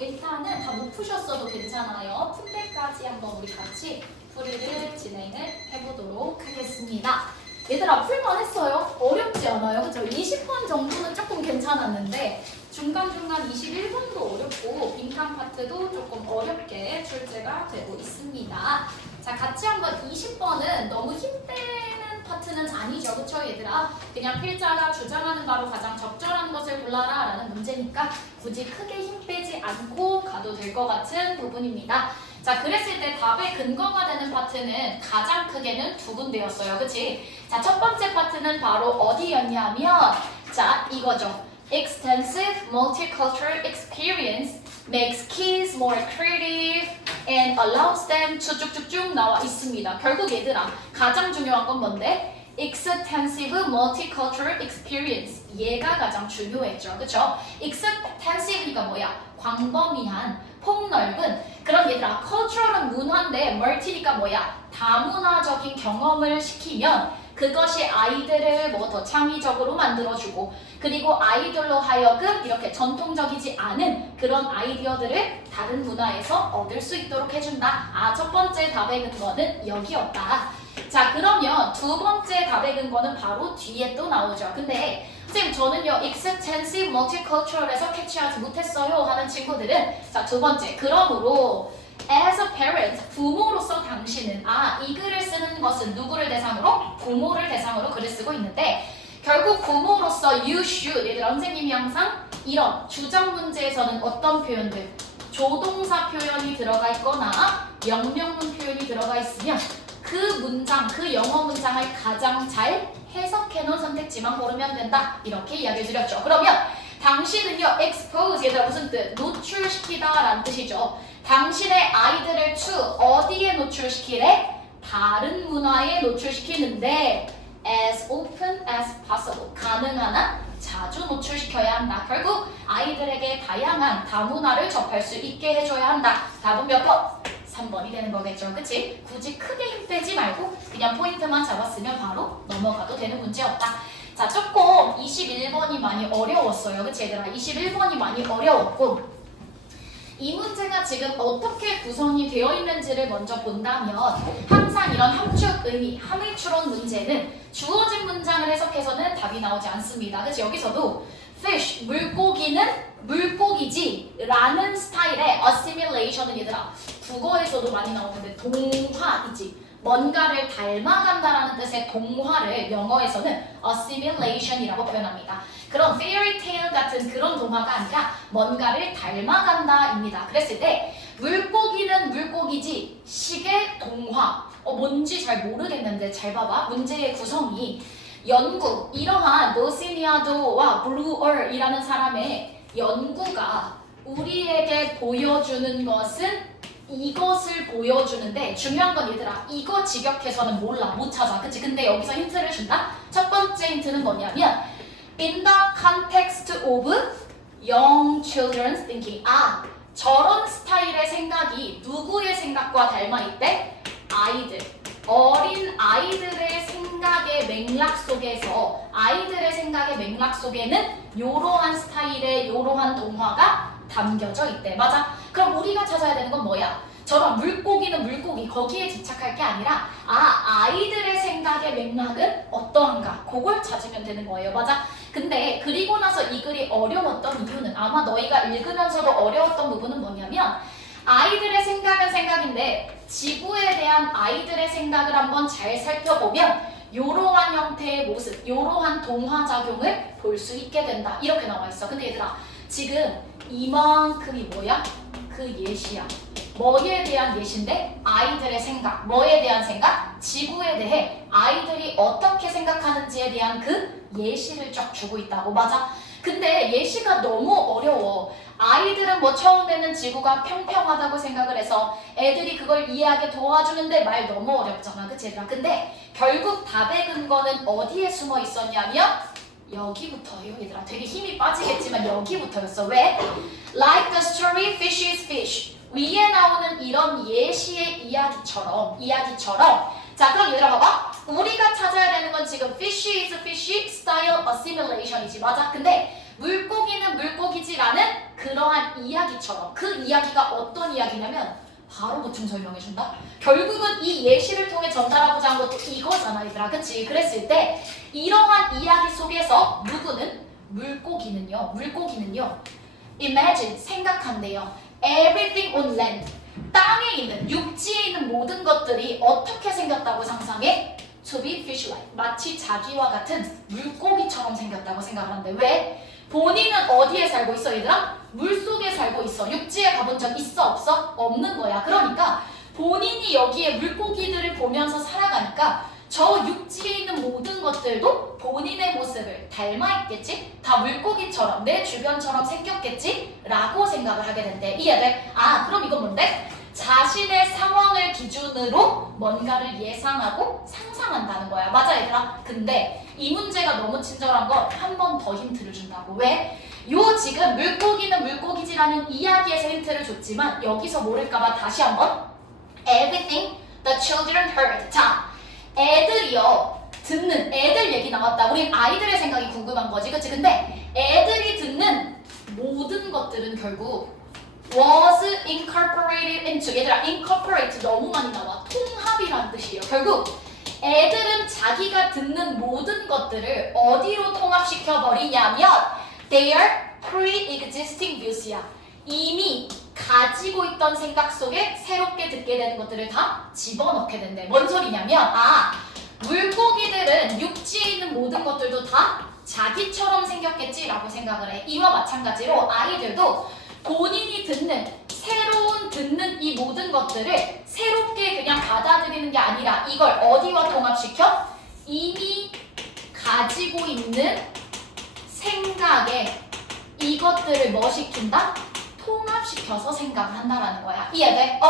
일단은 다 못 푸셨어도 괜찮아요. 푼 때까지 한번 우리 같이 풀이를 진행을 해보도록 하겠습니다. 얘들아 풀만 했어요? 어렵지 않아요? 그쵸? 20번 정도는 조금 괜찮았는데 중간중간 21번도 어렵고 빈칸 파트도 조금 어렵게 출제가 되고 있습니다. 자, 같이 한번 20번은 너무 힘 빼는 파트는 아니죠. 그쵸 얘들아? 그냥 필자가 주장하는 바로 가장 적절한 것을 골라라 라는 문제니까 굳이 크게 힘 빼지 않고 가도 될 것 같은 부분입니다. 자, 그랬을 때 답의 근거가 되는 파트는 가장 크게는 두 군데였어요. 그치? 자, 첫 번째 파트는 바로 어디였냐면 자, 이거죠. Extensive multicultural experience makes kids more creative and allows them to 쭉쭉쭉 나와 있습니다. 결국 얘들아, 가장 중요한 건 뭔데? Extensive multicultural experience. 얘가 가장 중요했죠. 그쵸? Extensive니까 뭐야? 광범위한, 폭넓은. 그럼 얘들아, cultural은 문화인데 multi니까 뭐야? 다문화적인 경험을 시키면 그것이 아이들을 뭐 더 창의적으로 만들어주고 그리고 아이들로 하여금 이렇게 전통적이지 않은 그런 아이디어들을 다른 문화에서 얻을 수 있도록 해준다. 아, 첫 번째 답의 근거는 여기였다. 자, 그러면 두 번째 답의 근거는 바로 뒤에 또 나오죠. 근데 선생님 저는요 extensive multicultural에서 캐치하지 못했어요 하는 친구들은 자, 두 번째 그러므로 as a parent, 부모로서 당신은 이 글을 쓰는 것은 누구를 대상으로? 부모를 대상으로 글을 쓰고 있는데 결국 부모로서 you should, 얘들아 선생님이 항상 이런 주장 문제에서는 어떤 표현들? 조동사 표현이 들어가 있거나 명령문 표현이 들어가 있으면 그 문장, 그 영어 문장을 가장 잘 해석해놓은 선택지만 고르면 된다. 이렇게 이야기해 드렸죠. 그러면 당신은요 expose, 얘들아 무슨 뜻? 노출시키다 라는 뜻이죠. 당신의 아이들을 to 어디에 노출시키래? 다른 문화에 노출시키는데 as open as possible, 가능한 한 자주 노출시켜야 한다. 결국 아이들에게 다양한 다문화를 접할 수 있게 해줘야 한다. 답은 몇 번? 3번이 되는 거겠죠. 그치? 굳이 크게 힘 빼지 말고 그냥 포인트만 잡았으면 바로 넘어가도 되는 문제였다. 자, 조금 21번이 많이 어려웠어요. 그치 얘들아? 21번이 많이 어려웠고 이 문제가 지금 어떻게 구성이 되어 있는지를 먼저 본다면 항상 이런 함축 의미, 함의추론 문제는 주어진 문장을 해석해서는 답이 나오지 않습니다. 그래서 여기서도 fish, 물고기는 물고기지 라는 스타일의 assimilation은 얘들아 국어에서도 많이 나오는데 동화이지 뭔가를 닮아간다라는 뜻의 동화를 영어에서는 assimilation이라고 표현합니다. 그런 fairy tale 같은 그런 동화가 아니라 뭔가를 닮아간다입니다. 그랬을 때 물고기는 물고기지 식의 동화 뭔지 잘 모르겠는데 잘 봐봐. 문제의 구성이 연구, 이러한 노시니아도와 블루얼이라는 사람의 연구가 우리에게 보여주는 것은 이것을 보여주는데 중요한 건 얘들아 이거 직역해서는 몰라 못 찾아 그치? 근데 여기서 힌트를 준다? 첫 번째 힌트는 뭐냐면 in the context of young children's thinking 저런 스타일의 생각이 누구의 생각과 닮아있대? 아이들 어린 아이들의 생각의 맥락 속에서 아이들의 생각의 맥락 속에는 이러한 스타일의 이러한 동화가 담겨져 있대. 맞아? 그럼 우리가 찾아야 되는 건 뭐야? 저런 물고기는 물고기 거기에 집착할 게 아니라 아이들의 생각의 맥락은 어떠한가 그걸 찾으면 되는 거예요. 맞아? 근데 그리고 나서 이 글이 어려웠던 이유는 아마 너희가 읽으면서도 어려웠던 부분은 뭐냐면 아이들의 생각은 생각인데 지구에 대한 아이들의 생각을 한번 잘 살펴보면 이러한 형태의 모습, 이러한 동화작용을 볼 수 있게 된다. 이렇게 나와 있어. 근데 얘들아 지금 이만큼이 뭐야? 그 예시야. 뭐에 대한 예시인데? 아이들의 생각. 뭐에 대한 생각? 지구에 대해 아이들이 어떻게 생각하는지에 대한 그 예시를 쫙 주고 있다고. 맞아? 근데 예시가 너무 어려워. 아이들은 뭐 처음에는 지구가 평평하다고 생각을 해서 애들이 그걸 이해하게 도와주는데 말 너무 어렵잖아. 그치 얘들아? 근데 결국 답의 근거는 어디에 숨어 있었냐면 여기부터예요 얘들아. 되게 힘이 빠지겠지만 여기부터였어. 왜? Like the story Fish is Fish 위에 나오는 이런 예시의 이야기처럼 자 그럼 얘들아 봐봐. 우리가 찾아야 되는 건 지금 Fish is Fish style assimilation이지. 맞아? 근데 물고기는 물고기지라는 그러한 이야기처럼 그 이야기가 어떤 이야기냐면 바로 보충 설명해준다. 결국은 이 예시를 통해 전달하고자 한 것도 이거잖아 얘들아. 그치? 그랬을 때 이러한 이야기 속에서 누구는? 물고기는요. Imagine, 생각한대요. Everything on land. 땅에 있는, 육지에 있는 모든 것들이 어떻게 생겼다고 상상해? To be fish-like. 마치 자기와 같은 물고기처럼 생겼다고 생각을 한대. 왜? 본인은 어디에 살고 있어 얘들아? 물속에 살고 있어. 육지에 가본 적 있어 없어? 없는 거야. 그러니까 본인이 여기에 물고기들을 보면서 살아가니까 저 육지에 있는 모든 것들도 본인의 모습을 닮아 있겠지? 다 물고기처럼 내 주변처럼 생겼겠지? 라고 생각을 하게 된대. 이해돼? 아 그럼 이건 뭔데? 자신의 상황을 기준으로 뭔가를 예상하고 상상한다는 거야. 맞아 얘들아? 근데 이 문제가 너무 친절한 건 한 번 더 힌트를 준다고. 왜? 요 지금 물고기는 물고기지라는 이야기에서 힌트를 줬지만 여기서 모를까봐 다시 한번 Everything the children heard. 자, 애들이요 듣는 애들 얘기 나왔다. 우린 아이들의 생각이 궁금한 거지. 그치? 근데 애들이 듣는 모든 것들은 결국 was incorporated into. 얘들아 incorporate 너무 많이 나와. 통합이라는 뜻이에요. 결국 애들은 자기가 듣는 모든 것들을 어디로 통합시켜 버리냐면 their pre-existing views야. 이미 가지고 있던 생각 속에 새롭게 듣게 되는 것들을 다 집어넣게 된대. 뭔 소리냐면 물고기들은 육지에 있는 모든 것들도 다 자기처럼 생겼겠지라고 생각을 해. 이와 마찬가지로 아이들도 본인이 듣는 이 모든 것들을 새롭게 그냥 받아들이는 게 아니라 이걸 어디와 통합시켜? 이미 가지고 있는 생각에 이것들을 뭐 시킨다? 통합시켜서 생각을 한다라는 거야. 이해돼?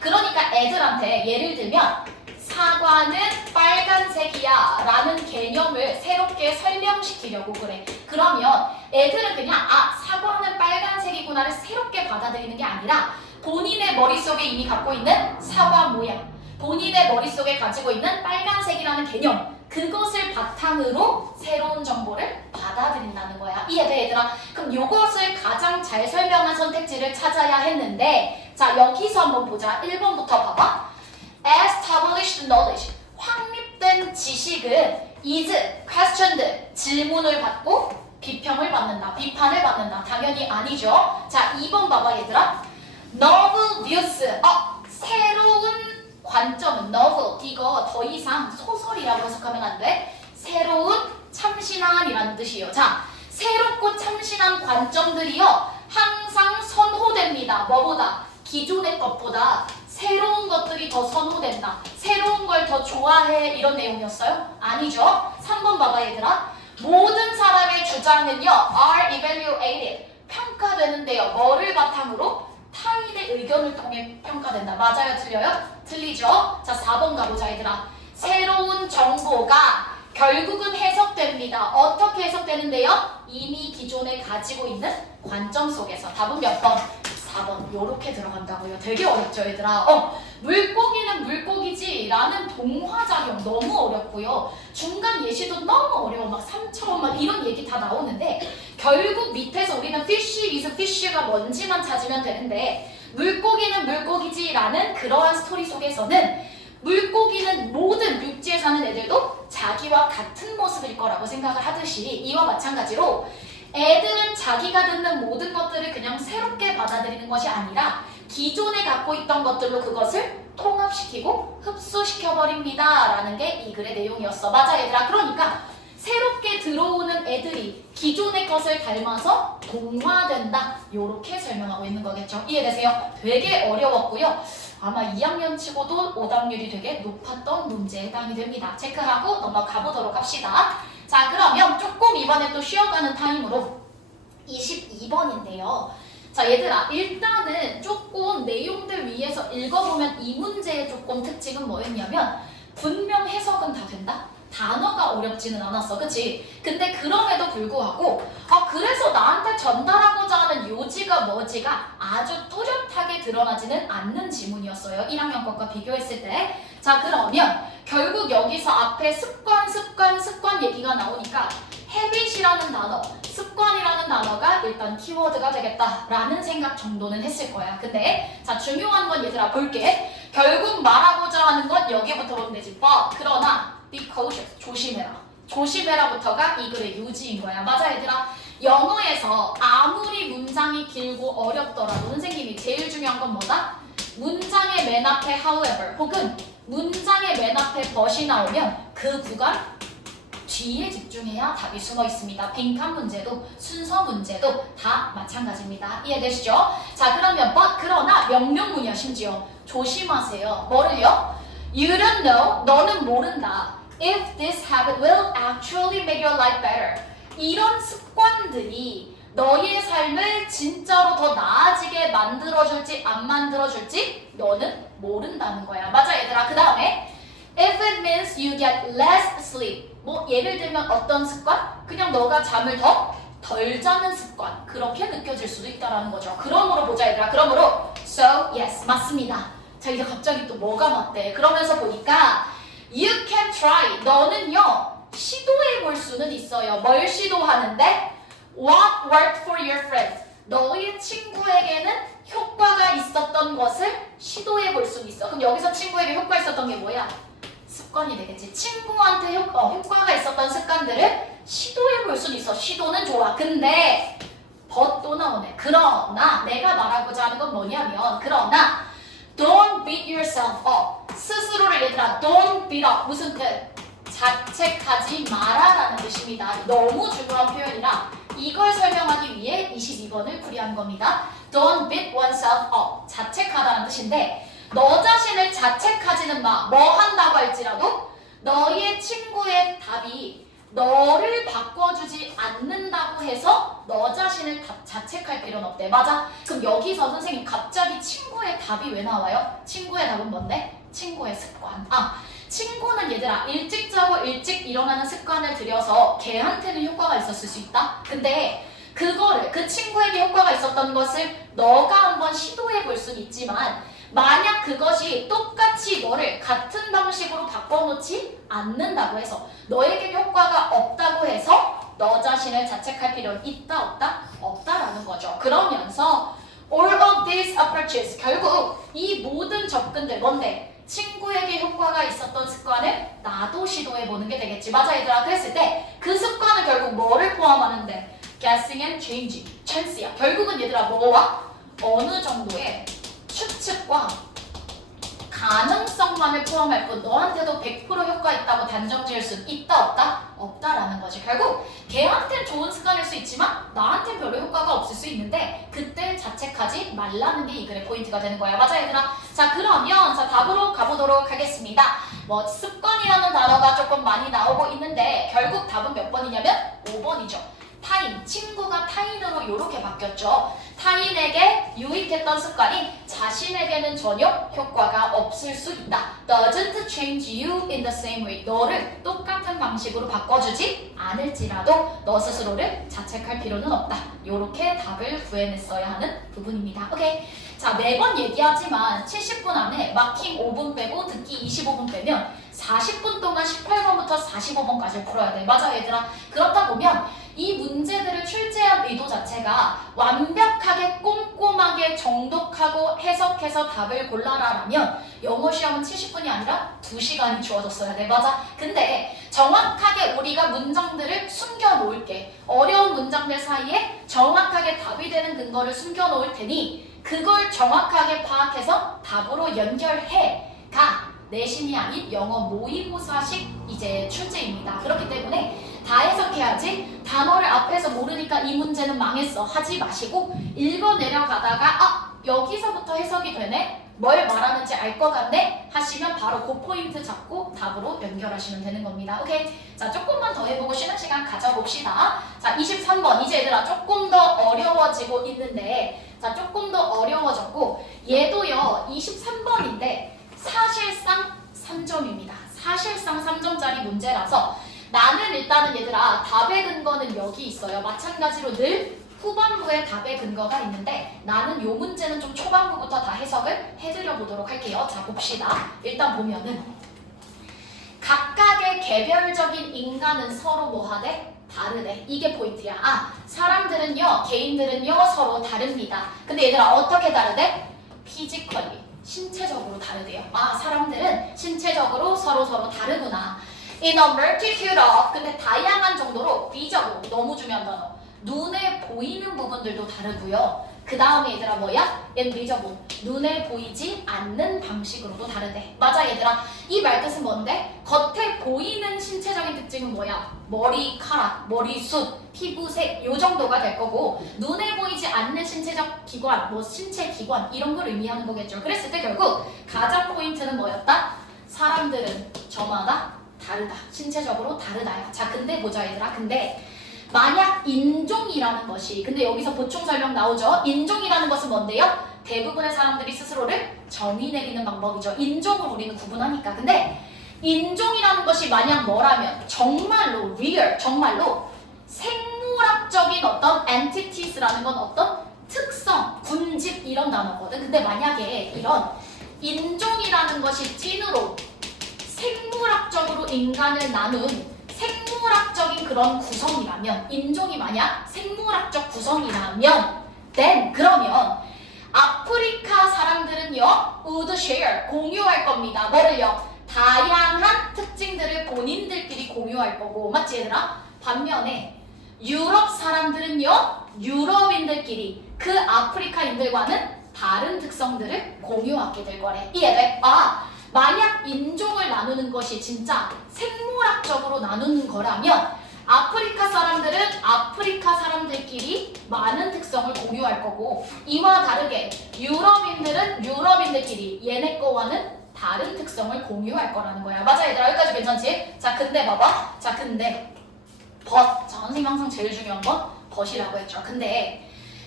그러니까 애들한테 예를 들면 사과는 빨간색이야 라는 개념을 새롭게 설명시키려고 그래. 그러면 애들은 그냥 사과는 빨간색이구나를 새롭게 받아들이는 게 아니라 본인의 머릿속에 이미 갖고 있는 사과 모양, 본인의 머릿속에 가지고 있는 빨간색이라는 개념, 그것을 바탕으로 새로운 정보를 받아들인다는 거야. 이해돼 얘들아? 그럼 이것을 가장 잘 설명한 선택지를 찾아야 했는데 자 여기서 한번 보자. 1번부터 봐봐. Established knowledge, 확립된 지식은 is questioned, 질문을 받고 비평을 받는다, 비판을 받는다. 당연히 아니죠. 자 2번 봐봐 얘들아. Novel views, 새로운 관점은 novel, 이거 더 이상 소설이라고 해석하면 안 돼. 새로운 참신한이라는 뜻이에요. 자 새롭고 참신한 관점들이요 항상 선호됩니다. 뭐보다? 기존의 것보다 새로운 것들이 더 선호된다. 새로운 걸 더 좋아해. 이런 내용이었어요? 아니죠. 3번 봐봐 얘들아. 모든 사람의 주장은요 are evaluated, 평가되는데요. 뭐를 바탕으로? 타인의 의견을 통해 평가된다. 맞아요? 틀려요? 틀리죠? 자 4번 가보자 얘들아. 새로운 정보가 결국은 해석됩니다. 어떻게 해석되는데요? 이미 기존에 가지고 있는 관점 속에서. 답은 몇 번? 4번. 요렇게 들어간다고요. 되게 어렵죠 얘들아. 물고기는 물고기지 라는 동화작용 너무 어렵고요. 중간 예시도 너무 어려워. 막 3차원 막 이런 얘기 다 나오는데 결국 밑에서 우리는 fish is fish가 뭔지만 찾으면 되는데 물고기는 물고기지 라는 그러한 스토리 속에서는 물고기는 모든 육지에 사는 애들도 자기와 같은 모습일 거라고 생각을 하듯이 이와 마찬가지로 애들은 자기가 듣는 모든 것들을 그냥 새롭게 받아들이는 것이 아니라 기존에 갖고 있던 것들로 그것을 통합시키고 흡수시켜버립니다 라는 게 이 글의 내용이었어. 맞아 얘들아? 그러니까 새롭게 들어오는 애들이 기존의 것을 닮아서 동화된다. 요렇게 설명하고 있는 거겠죠. 이해되세요? 되게 어려웠고요. 아마 2학년 치고도 오답률이 되게 높았던 문제에 해당이 됩니다. 체크하고 넘어가 보도록 합시다. 자 그러면 조금 이번에 또 쉬어가는 타임으로 22번인데요. 자 얘들아 일단은 조금 내용들 위에서 읽어보면 이 문제의 조금 특징은 뭐였냐면 분명 해석은 다 된다? 단어가 어렵지는 않았어. 그치? 근데 그럼에도 불구하고 그래서 나한테 전달하고자 하는 요지가 뭐지가 아주 뚜렷하게 드러나지는 않는 지문이었어요. 1학년 것과 비교했을 때. 자 그러면 결국 여기서 앞에 습관 얘기가 나오니까 habit이라는 단어, 습관이라는 단어가 일단 키워드가 되겠다라는 생각 정도는 했을 거야. 근데 자 중요한 건 얘들아 볼게. 결국 말하고자 하는 건 여기부터 보면 되지. But 그러나 be cautious 조심해라. 조심해라부터가 이 글의 요지인 거야. 맞아 얘들아. 영어에서 아무리 문장이 길고 어렵더라도 선생님이 제일 중요한 건 뭐다? 문장의 맨 앞에 however 혹은 문장의 맨 앞에 but이 나오면 그 구간 뒤에 집중해야 답이 숨어 있습니다. 빈칸 문제도 순서 문제도 다 마찬가지입니다. 이해되시죠? 자 그러면 but 그러나 명령문이야 심지어. 조심하세요. 뭐를요? You don't know 너는 모른다. If this habit will actually make your life better. 이런 습관들이 너의 삶을 진짜로 더 나아지게 만들어줄지 안 만들어줄지 너는 모른다는 거야. 맞아 얘들아. 그 다음에 If it means you get less sleep. 뭐 예를 들면 어떤 습관? 그냥 너가 잠을 덜 자는 습관. 그렇게 느껴질 수도 있다는 거죠. 그러므로 보자 얘들아. 그러므로 So yes 맞습니다. 자 이제 갑자기 또 뭐가 맞대. 그러면서 보니까 You can try. 너는요 시도해 볼 수는 있어요. 뭘 시도하는데? What worked for your friend? 너의 친구에게는 효과가 있었던 것을 시도해 볼 수 있어. 그럼 여기서 친구에게 효과 있었던 게 뭐야? 습관이 되겠지. 친구한테 효과가 있었던 습관들을 시도해 볼 수는 있어. 시도는 좋아. 근데 but 또 나오네. 그러나 내가 말하고자 하는 건 뭐냐면 그러나 don't beat yourself up. 스스로를 얘들아 don't beat up. 무슨 뜻? 자책하지 마라라는 뜻입니다. 너무 중요한 표현이라 이걸 설명하기 위해 22번을 풀이한 겁니다. Don't beat oneself up. 자책하다는 뜻인데 너 자신을 자책하지는 마. 뭐 한다고 할지라도 너의 친구의 답이 너를 바꿔주지 않는다고 해서 너 자신을 자책할 필요는 없대. 맞아? 그럼 여기서 선생님 갑자기 친구의 답이 왜 나와요? 친구의 답은 뭔데? 친구의 습관. 친구는 얘들아 일찍 자고 일찍 일어나는 습관을 들여서 걔한테는 효과가 있었을 수 있다? 근데 그거를 그 친구에게 효과가 있었던 것을 너가 한번 시도해 볼 수는 있지만 만약 그것이 똑같이 너를 같은 방식으로 바꿔놓지 않는다고 해서 너에게 효과가 없다고 해서 너 자신을 자책할 필요는 있다 없다? 없다라는 거죠. 그러면서 all of these approaches 결국 이 모든 접근들 뭔데? 친구에게 효과가 있었던 습관을 나도 시도해보는 게 되겠지. 맞아 얘들아. 그랬을 때 그 습관은 결국 뭐를 포함하는데? Guessing and changing. chance야. 결국은 얘들아 뭐와? 어느 정도의 추측과 가능성만을 포함할 뿐 너한테도 100% 효과 있다고 단정 지을 수 있다 없다? 없다라는 거지. 결국 걔한텐 좋은 습관일 수 있지만 나한텐 별로 효과가 없을 수 있는데 그때 자책하지 말라는 게 이 글의 포인트가 되는 거야. 맞아 얘들아? 자 그러면 자 답으로 가보도록 하겠습니다. 뭐 습관이라는 단어가 조금 많이 나오고 있는데 결국 답은 몇 번이냐면 5번이죠. 타인, 친구가 타인으로 이렇게 바뀌었죠. 타인에게 유익했던 습관이 자신에게는 전혀 효과가 없을 수 있다. Doesn't change you in the same way. 너를 똑같은 방식으로 바꿔주지 않을지라도 너 스스로를 자책할 필요는 없다. 이렇게 답을 구해냈어야 하는 부분입니다. 오케이. 자 매번 얘기하지만 70분 안에 마킹 5분 빼고 듣기 25분 빼면 40분 동안 18번부터 45번까지 풀어야 돼. 맞아 얘들아. 그렇다 보면 이 문제들을 출제한 의도 자체가 완벽하게 꼼꼼하게 정독하고 해석해서 답을 골라라라면 영어 시험은 70분이 아니라 2시간이 주어졌어야 돼. 맞아? 근데 정확하게 우리가 문장들을 숨겨놓을게. 어려운 문장들 사이에 정확하게 답이 되는 근거를 숨겨놓을 테니 그걸 정확하게 파악해서 답으로 연결해가 내신이 아닌 영어 모의고사식 이제 출제입니다. 그렇기 때문에 다 해석해야지 단어를 앞에서 모르니까 이 문제는 망했어 하지 마시고 읽어 내려가다가 여기서부터 해석이 되네? 뭘 말하는지 알 것 같네? 하시면 바로 그 포인트 잡고 답으로 연결하시면 되는 겁니다. 오케이? 자 조금만 더 해보고 쉬는 시간 가져봅시다. 자 23번 이제 얘들아 조금 더 어려워지고 있는데 자 조금 더 어려워졌고 얘도요 23번인데 사실상 3점입니다. 사실상 3점짜리 문제라서 나는 일단은 얘들아 답의 근거는 여기 있어요. 마찬가지로 늘 후반부에 답의 근거가 있는데 나는 요 문제는 좀 초반부부터 다 해석을 해드려 보도록 할게요. 자 봅시다. 일단 보면은 각각의 개별적인 인간은 서로 뭐 하되? 다르대. 이게 포인트야. 아, 사람들은요, 개인들은요 서로 다릅니다. 근데 얘들아 어떻게 다르대? 피지컬리, 신체적으로 다르대요. 아, 사람들은 신체적으로 서로 다르구나. In a multitude of, 근데 다양한 정도로 비적으로, 너무 중요한 단어. 눈에 보이는 부분들도 다르고요. 그 다음에 얘들아 뭐야? invisible, 눈에 보이지 않는 방식으로도 다르대. 맞아 얘들아. 이 말뜻은 뭔데? 겉에 보이는 신체적인 특징은 뭐야? 머리카락, 머리숱, 피부색 요 정도가 될 거고 눈에 보이지 않는 신체적 기관, 뭐 신체 기관 이런 걸 의미하는 거겠죠. 그랬을 때 결국 가장 포인트는 뭐였다? 사람들은 저마다 다르다. 신체적으로 다르다야. 자 근데 보자 얘들아. 근데 만약 인종이라는 것이, 근데 여기서 보충 설명 나오죠. 인종이라는 것은 뭔데요? 대부분의 사람들이 스스로를 정의 내리는 방법이죠. 인종을 우리는 구분하니까. 근데 인종이라는 것이 만약 뭐라면 정말로 real, 정말로 생물학적인 어떤 entities라는 건 어떤 특성, 군집 이런 단어거든. 근데 만약에 이런 인종이라는 것이 찐으로 생물학적으로 인간을 나눈 생물학적인 그런 구성이라면, 인종이 만약 생물학적 구성이라면 then 그러면 아프리카 사람들은요 would share, 공유할 겁니다. 뭐를요? 다양한 특징들을 본인들끼리 공유할 거고. 맞지 얘들아? 반면에 유럽 사람들은요 유럽인들끼리 그 아프리카인들과는 다른 특성들을 공유하게 될 거래. 이해돼? 아, 만약 인종을 나누는 것이 진짜 생물학적으로 나누는 거라면 아프리카 사람들은 아프리카 사람들끼리 많은 특성을 공유할 거고 이와 다르게 유럽인들은 유럽인들끼리 얘네 거와는 다른 특성을 공유할 거라는 거야. 맞아 얘들아? 여기까지 괜찮지? 자 근데 봐봐. 자 근데 but. 자 선생님 항상 제일 중요한 건 but이라고 했죠. 근데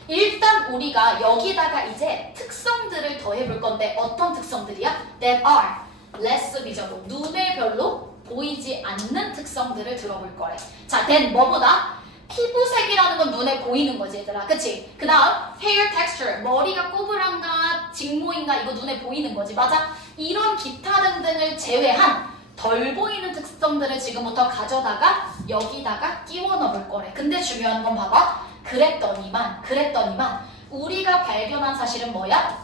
일단 우리가 여기다가 이제 특성들을 더해볼 건데 어떤 특성들이야? That are less visible, 눈에 별로 보이지 않는 특성들을 들어볼 거래. 자, then 뭐보다? 피부색이라는 건 눈에 보이는 거지 얘들아. 그치? 그 다음 hair texture, 머리가 꼬불한가 직모인가 이거 눈에 보이는 거지. 맞아? 이런 기타 등등을 제외한 덜 보이는 특성들을 지금부터 가져다가 여기다가 끼워 넣을 거래. 근데 중요한 건 봐봐. 그랬더니만 우리가 발견한 사실은 뭐야?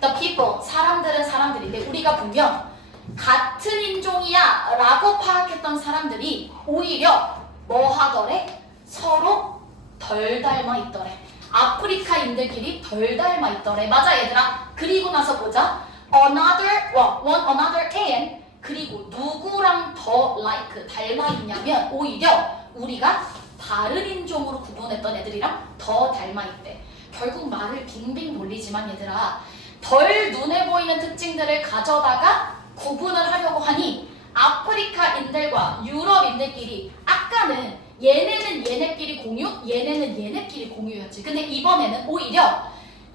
The people, 사람들은 사람들인데 우리가 보면 같은 인종이야 라고 파악했던 사람들이 오히려 뭐 하더래? 서로 덜 닮아 있더래. 아프리카인들끼리 덜 닮아 있더래. 맞아 얘들아? 그리고 나서 보자. one another and 그리고 누구랑 더 like, 닮아 있냐면 오히려 우리가 다른 인종으로 구분했던 애들이랑 더 닮아있대. 결국 말을 빙빙 돌리지만 얘들아 덜 눈에 보이는 특징들을 가져다가 구분을 하려고 하니 아프리카인들과 유럽인들끼리 아까는 얘네는 얘네끼리 공유, 얘네는 얘네끼리 공유였지. 근데 이번에는 오히려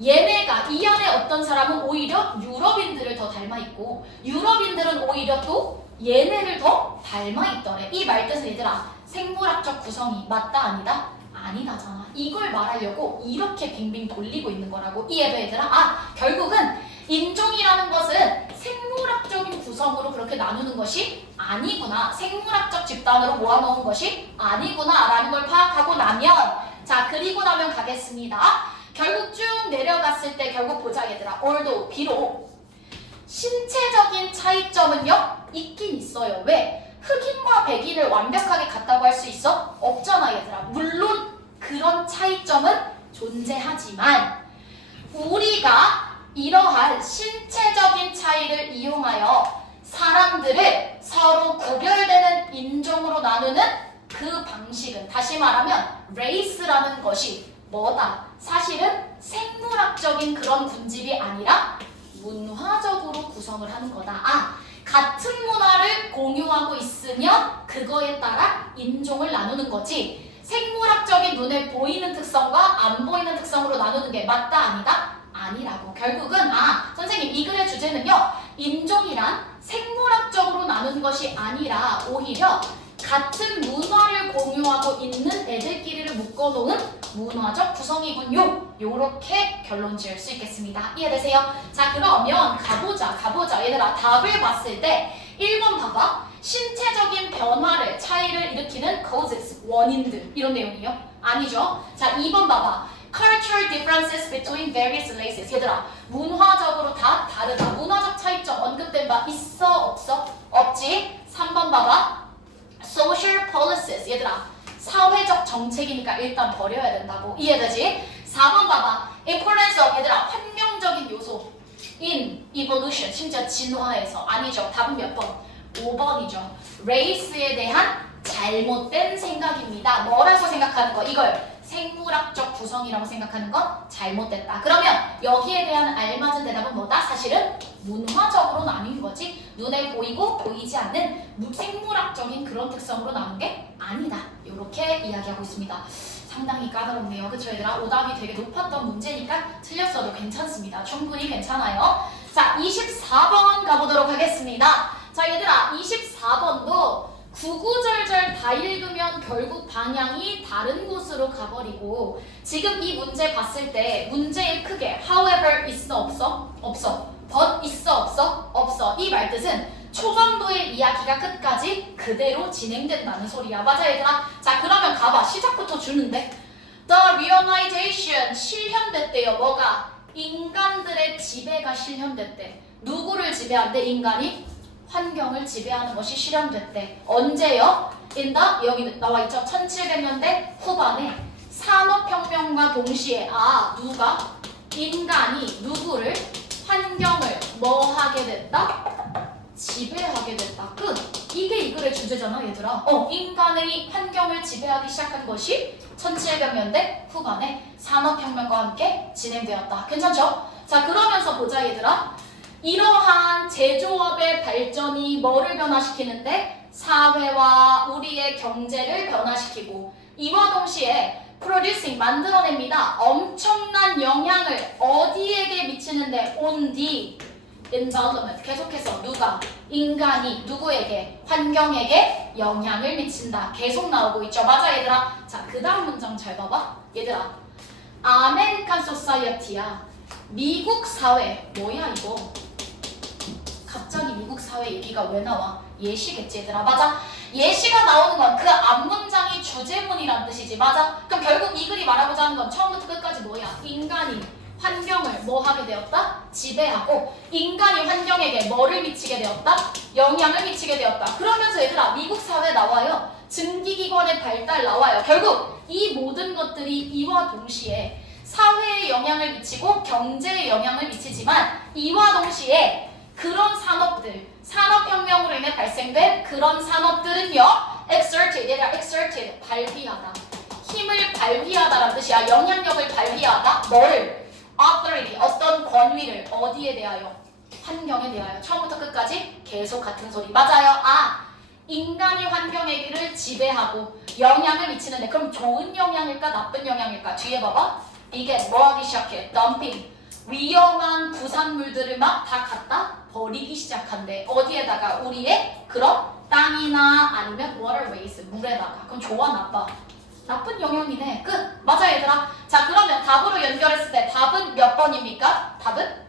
얘네가 이 안에 어떤 사람은 오히려 유럽인들을 더 닮아있고 유럽인들은 오히려 또 얘네를 더 닮아있더래. 이 말뜻은 얘들아 생물학적 구성이 맞다 아니다? 아니다잖아. 이걸 말하려고 이렇게 빙빙 돌리고 있는 거라고. 이해돼 얘들아? 아 결국은 인종이라는 것은 생물학적인 구성으로 그렇게 나누는 것이 아니구나. 생물학적 집단으로 모아놓은 것이 아니구나 라는 걸 파악하고 나면 자 그리고 나면 가겠습니다. 결국 쭉 내려갔을 때 결국 보자 얘들아. although 비록 신체적인 차이점은요 있긴 있어요. 왜? 흑인과 백인을 완벽하게 같다고 할 수 있어? 없잖아 얘들아. 물론 그런 차이점은 존재하지만 우리가 이러한 신체적인 차이를 이용하여 사람들을 서로 구별되는 인종으로 나누는 그 방식은 다시 말하면 race라는 것이 뭐다? 사실은 생물학적인 그런 군집이 아니라 문화적으로 구성을 하는 거다. 아, 같은 문화를 공유하고 있으면 그거에 따라 인종을 나누는 거지 생물학적인 눈에 보이는 특성과 안 보이는 특성으로 나누는 게 맞다 아니다? 아니라고. 결국은 선생님 이 글의 주제는요 인종이란 생물학적으로 나누는 것이 아니라 오히려 같은 문화를 공유하고 있는 애들끼리를 묶어놓은 문화적 구성이군요. 요렇게 결론 지을 수 있겠습니다. 이해되세요? 자 그러면 가보자. 얘들아 답을 봤을 때 1번 봐봐. 신체적인 변화를, 차이를 일으키는 causes, 원인들. 이런 내용이요? 아니죠. 자, 2번 봐봐. Cultural differences between various races. 얘들아, 문화적으로 다 다르다. 문화적 차이점 언급된 바 있어? 없어? 없지. 3번 봐봐. Social policies. 얘들아, 사회적 정책이니까 일단 버려야 된다고. 이해되지? 4번 봐봐. Importance of. 얘들아, 환경적인 요소. In evolution. 심지어 진화에서. 아니죠. 답은 몇 번? 5번이죠. Race에 대한 잘못된 생각입니다. 뭐라고 생각하는 거? 이걸 생물학적 구성이라고 생각하는 건 잘못됐다. 그러면 여기에 대한 알맞은 대답은 뭐다? 사실은 문화적으로 나뉜 거지 눈에 보이고 보이지 않는 생물학적인 그런 특성으로 나온 게 아니다. 이렇게 이야기하고 있습니다. 상당히 까다롭네요. 그쵸 얘들아? 오답이 되게 높았던 문제니까 틀렸어도 괜찮습니다. 충분히 괜찮아요. 자, 24번 가보도록 하겠습니다. 자 얘들아, 24번도 구구절절 다 읽으면 결국 방향이 다른 곳으로 가버리고, 지금 이 문제 봤을 때 문제의 크게 however 있어 없어? 없어. but 있어 없어? 없어. 이 말뜻은 초반부의 이야기가 끝까지 그대로 진행된다는 소리야. 맞아 얘들아? 자 그러면 가봐. 시작부터 주는데 The realization 실현됐대요. 뭐가? 인간들의 지배가 실현됐대. 누구를 지배한대? 인간이? 환경을 지배하는 것이 실현됐대. 언제요? 여기 나와있죠. 1700년대 후반에 산업혁명과 동시에 누가? 인간이 누구를? 환경을 뭐 하게 됐다? 지배하게 됐다. 끝. 이게 이 글의 주제잖아 얘들아. 인간의 환경을 지배하기 시작한 것이 1700년대 후반에 산업혁명과 함께 진행되었다. 괜찮죠? 자 그러면서 보자 얘들아. 이러한 제조업의 발전이 뭐를 변화시키는데? 사회와 우리의 경제를 변화시키고, 이와 동시에 producing 만들어냅니다. 엄청난 영향을 어디에게 미치는데? on the environment. 계속해서 누가? 인간이 누구에게? 환경에게 영향을 미친다. 계속 나오고 있죠. 맞아 얘들아? 자 그 다음 문장 잘 봐봐. 얘들아, 아메리칸 소사이어티야. 미국 사회. 뭐야 이거? 갑자기 미국 사회 얘기가 왜 나와? 예시겠지 얘들아. 맞아? 예시가 나오는 건 그 앞문장이 주제문이란 뜻이지. 맞아? 그럼 결국 이 글이 말하고자 하는 건 처음부터 끝까지 뭐야? 인간이 환경을 뭐 하게 되었다? 지배하고, 인간이 환경에게 뭐를 미치게 되었다? 영향을 미치게 되었다. 그러면서 얘들아 미국 사회 나와요. 증기기관의 발달 나와요. 결국 이 모든 것들이 이와 동시에 사회에 영향을 미치고 경제에 영향을 미치지만, 이와 동시에 그런 산업들, 산업혁명으로 인해 발생된 그런 산업들은요, exerted, 얘들아 exerted, 발휘하다. 힘을 발휘하다라는 뜻이야. 영향력을 발휘하다. 뭐를? authority, 어떤 권위를. 어디에 대하여? 환경에 대하여. 처음부터 끝까지 계속 같은 소리. 맞아요. 인간이 환경에게를 지배하고 영향을 미치는데, 그럼 좋은 영향일까 나쁜 영향일까? 뒤에 봐봐. 이게 뭐 하기 시작해? 덤핑. 위험한 부산물들을 막 다 갖다 버리기 시작한대. 어디에다가? 우리의 그런 땅이나 아니면 waterways, 물에다가. 그럼 좋아 나빠? 나쁜 영향이네. 끝. 맞아 얘들아? 자 그러면 답으로 연결했을 때 답은 몇 번입니까? 답은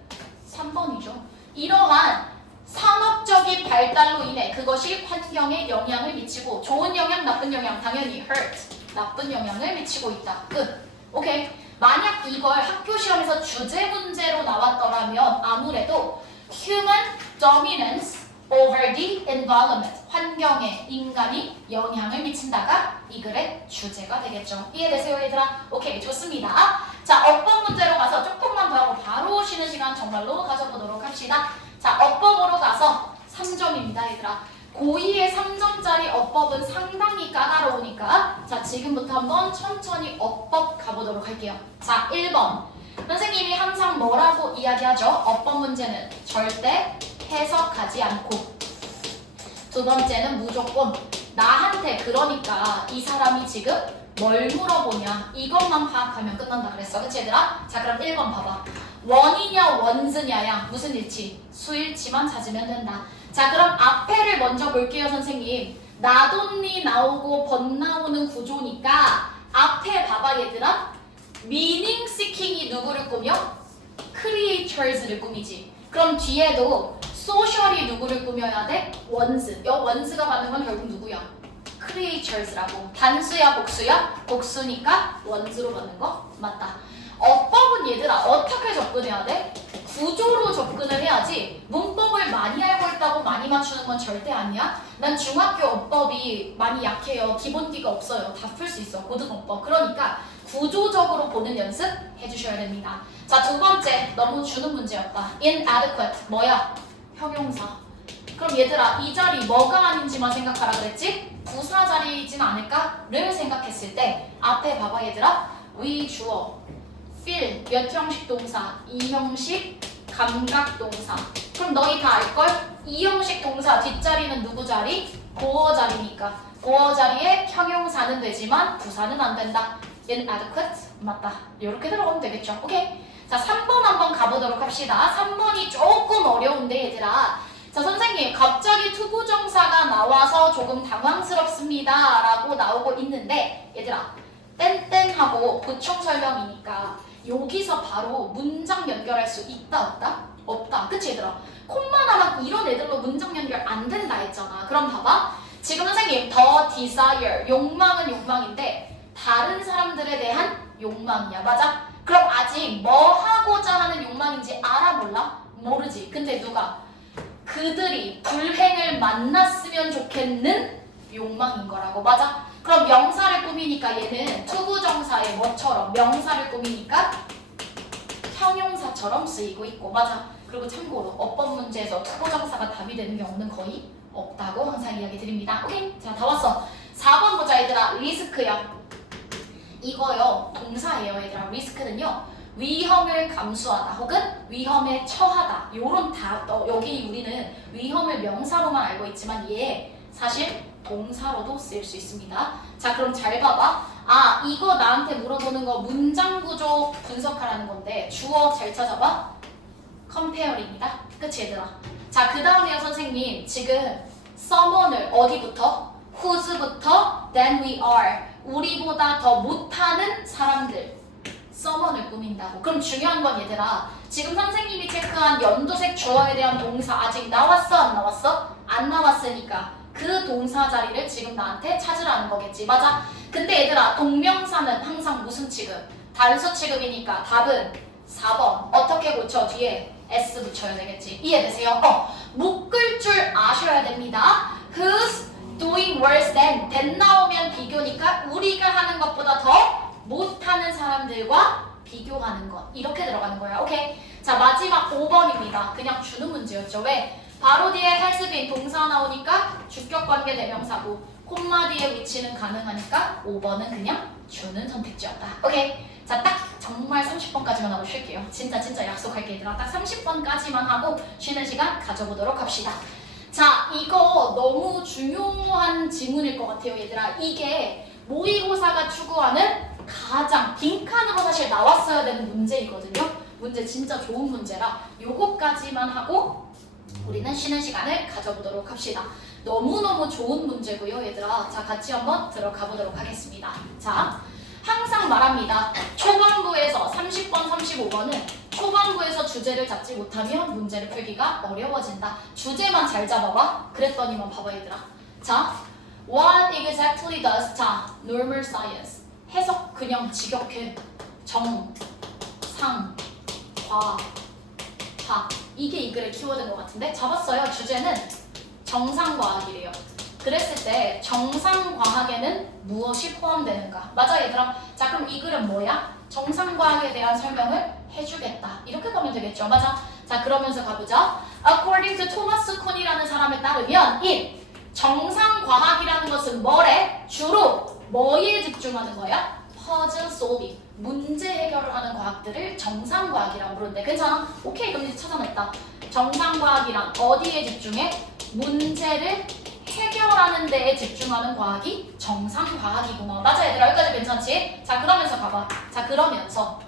3번이죠. 이러한 산업적인 발달로 인해 그것이 환경에 영향을 미치고, 좋은 영향, 나쁜 영향, 당연히 hurt, 나쁜 영향을 미치고 있다. 끝. 오케이. 만약 이걸 학교 시험에서 주제 문제로 나왔더라면 아무래도 human dominance over the environment, 환경에 인간이 영향을 미친다가 이 글의 주제가 되겠죠. 이해되세요 얘들아? 오케이 좋습니다. 자 어법 문제로 가서 조금만 더 하고 바로 쉬는 시간 정말로 가져보도록 합시다. 자 어법으로 가서 3점입니다 얘들아. 고2의 3점짜리 어법은 상당히 까다로우니까 자 지금부터 한번 천천히 어법 가보도록 할게요. 자 1번 선생님이 항상 뭐라고 이야기하죠? 어법 문제는 절대 해석하지 않고, 두 번째는 무조건 나한테, 그러니까 이 사람이 지금 뭘 물어보냐 이것만 파악하면 끝난다 그랬어. 그치 얘들아? 자 그럼 1번 봐봐. 원이냐 원즈냐야 무슨 일치? 수일치만 찾으면 된다. 자 그럼 앞에를 먼저 볼게요 선생님. 나돈니 나오고 번 나오는 구조니까 앞에 봐봐 얘들아. meaning seeking이 누구를 꾸며? creatures를 꾸미지. 그럼 뒤에도 소셜이 누구를 꾸며야 돼? 원스. 여 원스가 받는 건 결국 누구야? creatures라고. 단수야 복수야? 복수니까 원스로 받는 거 맞다. 어법은 얘들아 어떻게 접근해야 돼? 구조로 접근을 해야지 문법을 많이 알고 있다고 많이 맞추는 건 절대 아니야. 난 중학교 어법이 많이 약해요. 기본기가 없어요. 다 풀 수 있어. 고등어법. 그러니까 구조적으로 보는 연습 해주셔야 됩니다. 자, 두 번째 너무 주는 문제였다. inadequate 뭐야? 형용사. 그럼 얘들아 이 자리 뭐가 아닌지만 생각하라 그랬지? 부사 자리이진 않을까?를 생각했을 때 앞에 봐봐 얘들아. 위 주어 feel 몇 형식 동사? 2형식 감각동사. 그럼 너희 다 알걸? 2형식 동사 뒷자리는 누구 자리? 고어 자리니까 고어 자리에 형용사는 되지만 부사는 안 된다. inadequate 맞다. 이렇게 들어가면 되겠죠. 오케이. 자 3번 한번 가보도록 합시다. 3번이 조금 어려운데 얘들아. 자 선생님 갑자기 투부정사가 나와서 조금 당황스럽습니다 라고 나오고 있는데 얘들아 땡땡하고 보충 설명이니까 여기서 바로 문장 연결할 수 있다 없다? 없다. 그치 얘들아? 콤마 나면 이런 애들로 문장 연결 안 된다 했잖아. 그럼 봐봐. 지금 선생님 the desire 욕망은 욕망인데 다른 사람들에 대한 욕망이야. 맞아? 그럼 아직 뭐 하고자 하는 욕망인지 알아 몰라? 모르지. 근데 누가? 그들이 불행을 만났으면 좋겠는 욕망인 거라고. 맞아? 그럼 명사를 꾸미니까 얘는 투부정사의 뭐처럼 명사를 꾸미니까 형용사처럼 쓰이고 있고. 맞아. 그리고 참고로 어법 문제에서 투부정사가 답이 되는 경우는 거의 없다고 항상 이야기 드립니다. 오케이? 자, 다 왔어. 4번 보자 얘들아. 리스크요. 이거요 동사예요 얘들아. 리스크는요 위험을 감수하다 혹은 위험에 처하다 요런 여기 우리는 위험을 명사로만 알고 있지만 얘 사실 동사로도 쓰일 수 있습니다. 자 그럼 잘 봐봐. 아 이거 나한테 물어보는 거 문장 구조 분석하라는 건데 주어 잘 찾아봐. compare입니다. 그치 얘들아? 자 그 다음에요 선생님 지금 someone을 어디부터? who's부터 then we are 우리보다 더 못하는 사람들 someone을 꾸민다고. 그럼 중요한 건 얘들아 지금 선생님이 체크한 연도색 주어에 대한 동사 아직 나왔어 안 나왔어? 안 나왔으니까 그 동사 자리를 지금 나한테 찾으라는 거겠지. 맞아? 근데 얘들아 동명사는 항상 무슨 취급? 단수 취급이니까 답은 4번 어떻게 고쳐? 뒤에 S 붙여야 되겠지. 이해되세요? 묶을 줄 아셔야 됩니다. Who's doing worse than 나오면 비교니까 우리가 하는 것보다 더 못하는 사람들과 비교하는 것 이렇게 들어가는 거야. 오케이. 자 마지막 5번입니다. 그냥 주는 문제였죠. 왜? 바로 뒤에 has been 동사 나오니까 주격관계 대명사고 콤마 뒤에 위치는 가능하니까 5번은 그냥 주는 선택지였다. 오케이. 자 딱 정말 30번까지만 하고 쉴게요. 진짜 약속할게 얘들아. 딱 30번까지만 하고 쉬는 시간 가져보도록 합시다. 자 이거 너무 중요한 지문일 것 같아요 얘들아. 이게 모의고사가 추구하는 가장 빈칸으로 사실 나왔어야 되는 문제이거든요. 문제 진짜 좋은 문제라 요거까지만 하고 우리는 쉬는 시간을 가져보도록 합시다. 너무너무 좋은 문제고요 얘들아. 자 같이 한번 들어가 보도록 하겠습니다. 자 항상 말합니다. 초반부에서 30번 35번은 초반부에서 주제를 잡지 못하면 문제를 풀기가 어려워진다. 주제만 잘 잡아봐. 그랬더니만 봐봐 얘들아. 자 What exactly does 자 normal science 해석 그냥 직역해. 정, 상, 과, 학 이게 이 글의 키워드인 것 같은데 잡았어요. 주제는 정상과학이래요. 그랬을 때 정상과학에는 무엇이 포함되는가? 맞아 얘들아? 자 그럼 이 글은 뭐야? 정상과학에 대한 설명을 해주겠다. 이렇게 가면 되겠죠. 맞아? 자 그러면서 가보자. According to 토마스 쿤이라는 사람에 따르면 1. 정상과학이라는 것은 뭐래? 주로 뭐에 집중하는 거야? 퍼즐 솔빙, 문제 해결을 하는 과학들을 정상과학이라고 부르는데 괜찮아? 오케이 그럼 이제 찾아냈다. 정상과학이란 어디에 집중해? 문제를 해결하는 데에 집중하는 과학이 정상과학이구나. 맞아 얘들아 여기까지 괜찮지? 자 그러면서 가봐. 자 그러면서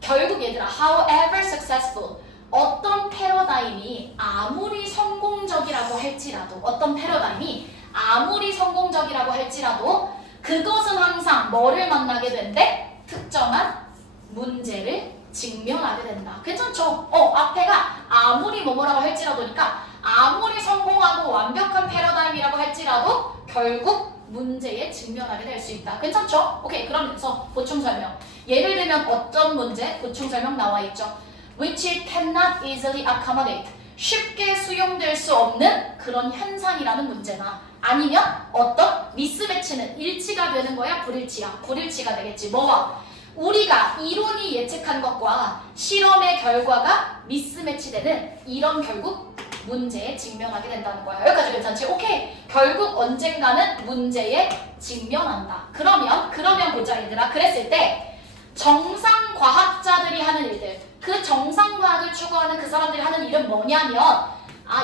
결국 얘들아 however successful 어떤 패러다임이 아무리 성공적이라고 할지라도 어떤 패러다임이 아무리 성공적이라고 할지라도 그것은 항상 뭐를 만나게 된대? 특정한 문제를 직면하게 된다. 괜찮죠? 앞에가 아무리 뭐뭐라고 할지라도니까 아무리 성공하고 완벽한 패러다임이라고 할지라도 결국 문제에 직면하게 될 수 있다. 괜찮죠? 오케이, 그러면서 보충 설명. 예를 들면 어떤 문제? 보충 설명 나와 있죠. Which it cannot easily accommodate. 쉽게 수용될 수 없는 그런 현상이라는 문제나 아니면 어떤 미스매치는 일치가 되는 거야? 불일치야? 불일치가 되겠지. 뭐가? 우리가 이론이 예측한 것과 실험의 결과가 미스매치되는 이런 결국 문제에 직면하게 된다는 거야. 여기까지 괜찮지? 오케이. 결국 언젠가는 문제에 직면한다. 그러면 보자 얘들아. 그랬을 때 정상 과학자들이 하는 일들, 그 정상 과학을 추구하는 그 사람들이 하는 일은 뭐냐면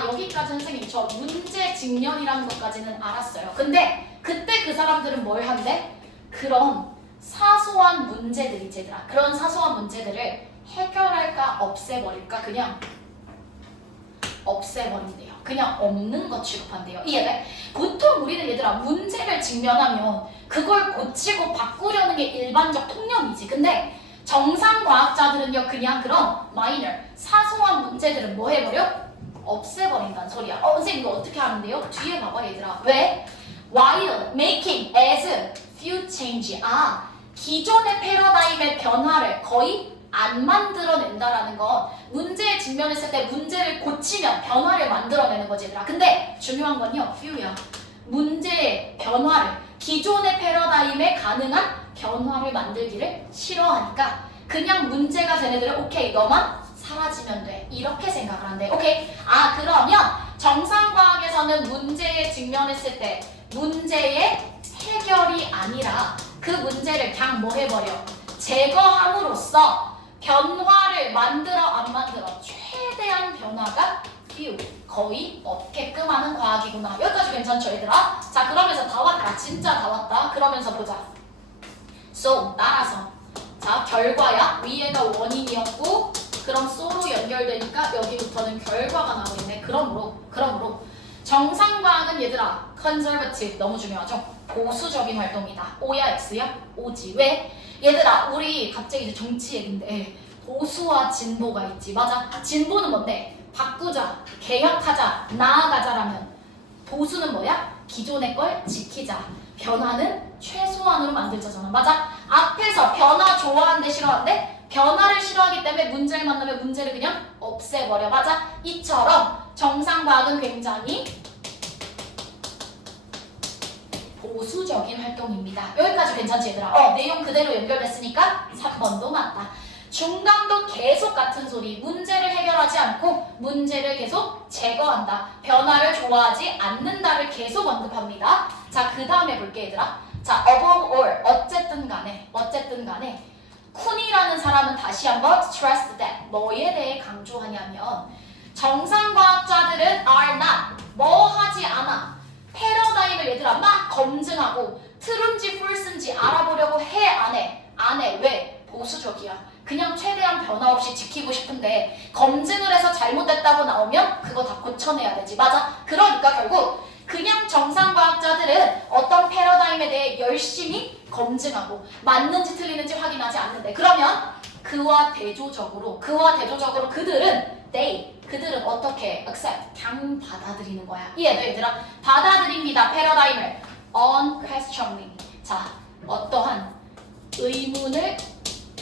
여기까지 선생님 저 문제 직면이라는 것까지는 알았어요. 근데 그때 그 사람들은 뭘 한대? 그런 사소한 문제들이지 얘들아. 그런 사소한 문제들을 해결할까 없애버릴까 그냥 없애버린대요. 그냥 없는 것 취급한대요. 이해돼? 보통 우리는 얘들아 문제를 직면하면 그걸 고치고 바꾸려는 게 일반적 통념이지. 근데 정상 과학자들은요 그냥 그런 minor 사소한 문제들은 뭐 해버려? 없애버린다는 소리야. 선생님 이거 어떻게 하는데요? 뒤에 봐봐 얘들아. 왜? While making as few change. 기존의 패러다임의 변화를 거의 안 만들어낸다라는 건 문제에 직면했을 때 문제를 고치면 변화를 만들어내는 거지 얘들아. 근데 중요한 건요 few야. 문제의 변화를 기존의 패러다임에 가능한 변화를 만들기를 싫어하니까 그냥 문제가 된 애들은 오케이 너만 사라지면 돼 이렇게 생각을 한대. 오케이. 그러면 정상과학에서는 문제에 직면했을 때 문제의 해결이 아니라 그 문제를 그냥 뭐 해버려? 제거함으로써 변화를 만들어 안 만들어 최대한 변화가 few 거의 없게끔 하는 과학이구나. 여기까지 괜찮죠 얘들아? 자 그러면서 다 왔다. 진짜 다 왔다. 그러면서 보자. So 따라서 자 결과야. 위에가 원인이었고 그럼 so로 연결되니까 여기부터는 결과가 나오고 있네. 그러므로 정상과학은 얘들아 conservative 너무 중요하죠. 보수적인 활동이다. O야 X야? O지. 왜? 얘들아 우리 갑자기 이제 정치 얘긴데 보수와 진보가 있지. 맞아? 진보는 뭔데? 바꾸자, 개혁하자, 나아가자라면 보수는 뭐야? 기존의 걸 지키자. 변화는 최소한으로 만들자잖아. 맞아? 앞에서 변화 좋아하는데 싫어하는데 변화를 싫어하기 때문에 문제를 만나면 문제를 그냥 없애버려. 맞아? 이처럼 정상과학은 굉장히 보수적인 활동입니다. 여기까지 괜찮지 얘들아? 내용 그대로 연결됐으니까 3번도 맞다. 중간도 계속 같은 소리. 문제를 해결하지 않고 문제를 계속 제거한다. 변화를 좋아하지 않는다를 계속 언급합니다. 자, 그 다음에 볼게 얘들아. 자, above all 어쨌든 간에 쿤이라는 사람은 다시 한번 stressed that 뭐에 대해 강조하냐면 정상과학자들은 are not 뭐 하지 않아. 패러다임을 얘들아 막 검증하고 트루인지 풀스인지 알아보려고 해? 안 해? 안 해. 왜? 보수적이야. 그냥 최대한 변화 없이 지키고 싶은데 검증을 해서 잘못됐다고 나오면 그거 다 고쳐내야 되지. 맞아? 그러니까 결국 그냥 정상과학자들은 어떤 패러다임에 대해 열심히 검증하고 맞는지 틀리는지 확인하지 않는데 그러면 그와 대조적으로 그들은 어떻게 accept 그냥 받아들이는 거야. 이해돼 얘들아? 받아들입니다. 패러다임을 unquestioning. 자, 어떠한 의문을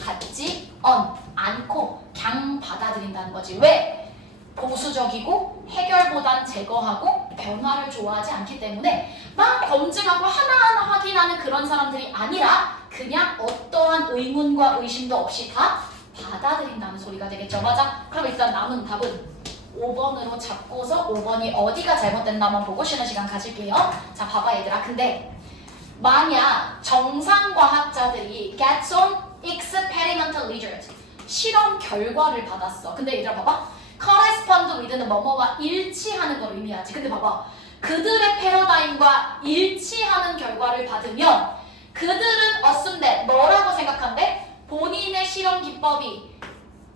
갖지 않고 그냥 받아들인다는 거지. 왜? 보수적이고 해결보단 제거하고 변화를 좋아하지 않기 때문에 막 검증하고 하나하나 확인하는 그런 사람들이 아니라 그냥 어떠한 의문과 의심도 없이 다 받아들인다는 소리가 되겠죠. 맞아? 그럼 일단 남은 답은 5번으로 잡고서 5번이 어디가 잘못됐나만 보고 쉬는 시간 가질게요. 자, 봐봐 얘들아. 근데 만약 정상과학자들이 get some experimental result 실험 결과를 받았어. 근데 얘들아 봐봐. correspond with는 뭐뭐와 일치하는 걸 의미하지. 근데 봐봐. 그들의 패러다임과 일치하는 결과를 받으면 그들은 assume that 뭐라고 생각한대? 본인의 실험 기법이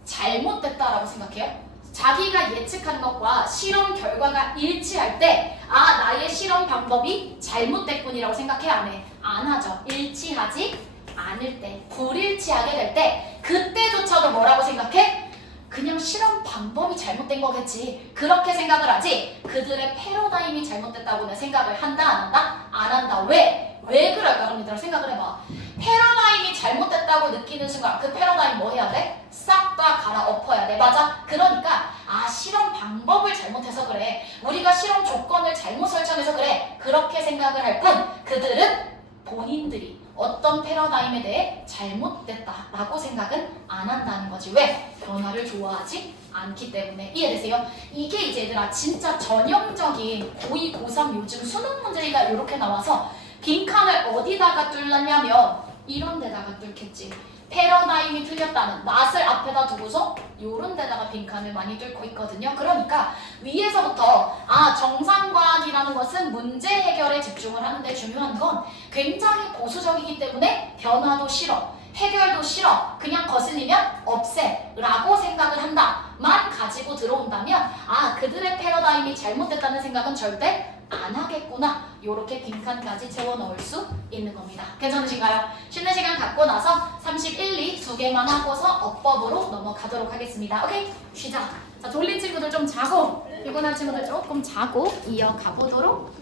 잘못됐다라고 생각해요. 자기가 예측한 것과 실험 결과가 일치할 때 나의 실험 방법이 잘못됐군이라고 생각해? 안 해? 안 하죠. 일치하지 않을 때, 불일치하게 될 때 그때조차도 뭐라고 생각해? 그냥 실험 방법이 잘못된 거겠지. 그렇게 생각을 하지. 그들의 패러다임이 잘못됐다고는 생각을 한다, 안 한다? 안 한다. 왜? 왜 그럴까? 그럼 얘들아 생각을 해봐. 패러다임이 잘못됐다고 느끼는 순간 그 패러다임 뭐 해야 돼? 싹 다 갈아엎어야 돼. 맞아? 그러니까 실험 방법을 잘못해서 그래. 우리가 실험 조건을 잘못 설정해서 그래. 그렇게 생각을 할 뿐 그들은 본인들이 어떤 패러다임에 대해 잘못됐다라고 생각은 안 한다는 거지. 왜? 변화를 좋아하지 않기 때문에. 이해되세요? 이게 이제 얘들아 진짜 전형적인 고2, 고3 요즘 수능 문제가 이렇게 나와서 빈칸을 어디다가 뚫느냐면 이런 데다가 뚫겠지. 패러다임이 틀렸다는 낫을 앞에다 두고서 요런 데다가 빈칸을 많이 뚫고 있거든요. 그러니까 위에서부터 정상과학이라는 것은 문제 해결에 집중을 하는데 중요한 건 굉장히 보수적이기 때문에 변화도 싫어, 해결도 싫어, 그냥 거슬리면 없애 라고 생각을 한다만 가지고 들어온다면 그들의 패러다임이 잘못됐다는 생각은 절대 안 하겠구나. 요렇게 빈칸까지 채워 넣을 수 있는 겁니다. 괜찮으신가요? 쉬는 시간 갖고 나서 31, 2 두 개만 하고서 어법으로 넘어가도록 하겠습니다. 오케이? 쉬자. 자, 졸린 친구들 좀 자고, 피곤한 친구들 조금 자고 이어가 보도록